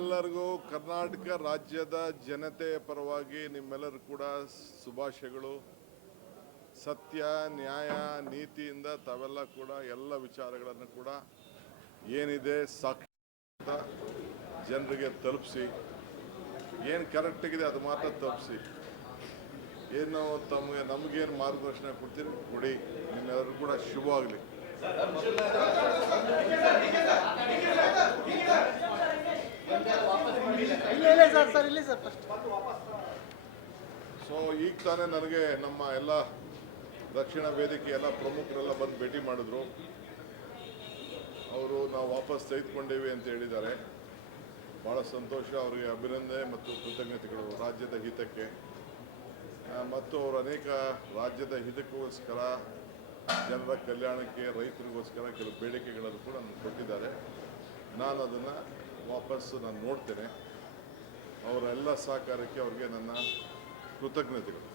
ಎಲ್ಲರಿಗೂ ಕರ್ನಾಟಕ ರಾಜ್ಯದ ಜನತೆಯ ಪರವಾಗಿ ನಿಮ್ಮೆಲ್ಲರೂ ಕೂಡ ಶುಭಾಶಯಗಳು. ಸತ್ಯ ನ್ಯಾಯ ನೀತಿಯಿಂದ ತಾವೆಲ್ಲ ಕೂಡ ಎಲ್ಲ ವಿಚಾರಗಳನ್ನು ಕೂಡ ಏನಿದೆ ಸಾಕ್ಷಿ ಜನರಿಗೆ ತಲುಪಿಸಿ, ಏನು ಕರೆಕ್ಟಾಗಿದೆ ಅದು ಮಾತ್ರ ತಲುಪಿಸಿ. ಏನು ನಮಗೇನು ಮಾರ್ಗದರ್ಶನ ಕೊಡ್ತೀರಿ ಕೊಡಿ. ನಿಮ್ಮೆಲ್ಲರೂ ಕೂಡ ಶುಭವಾಗಲಿ. ಸೊ ಈಗ ತಾನೇ ನನಗೆ ನಮ್ಮ ಎಲ್ಲ ದಕ್ಷಿಣ ವೇದಿಕೆ ಎಲ್ಲ ಪ್ರಮುಖರೆಲ್ಲ ಬಂದು ಭೇಟಿ ಮಾಡಿದ್ರು. ಅವರು ನಾವು ವಾಪಸ್ ತೆಗೆದುಕೊಂಡೇವೆ ಅಂತ ಹೇಳಿದ್ದಾರೆ. ಭಾಳ ಸಂತೋಷ. ಅವರಿಗೆ ಅಭಿನಂದನೆ ಮತ್ತು ಕೃತಜ್ಞತೆಗಳು. ರಾಜ್ಯದ ಹಿತಕ್ಕೆ ಮತ್ತು ಅವರು ಅನೇಕ ರಾಜ್ಯದ ಹಿತಕ್ಕೋಸ್ಕರ, ಜನರ ಕಲ್ಯಾಣಕ್ಕೆ, ರೈತರಿಗೋಸ್ಕರ ಕೆಲವು ಬೇಡಿಕೆಗಳನ್ನು ಕೂಡ ನನಗೆ ಕೊಟ್ಟಿದ್ದಾರೆ. ನಾನು ಅದನ್ನು ವಾಪಸ್ಸು ನೋಡ್ತೇನೆ. ಅವರೆಲ್ಲ ಸಹಕಾರಕ್ಕೆ ಅವ್ರಿಗೆ ನನ್ನ ಕೃತಜ್ಞತೆಗಳು.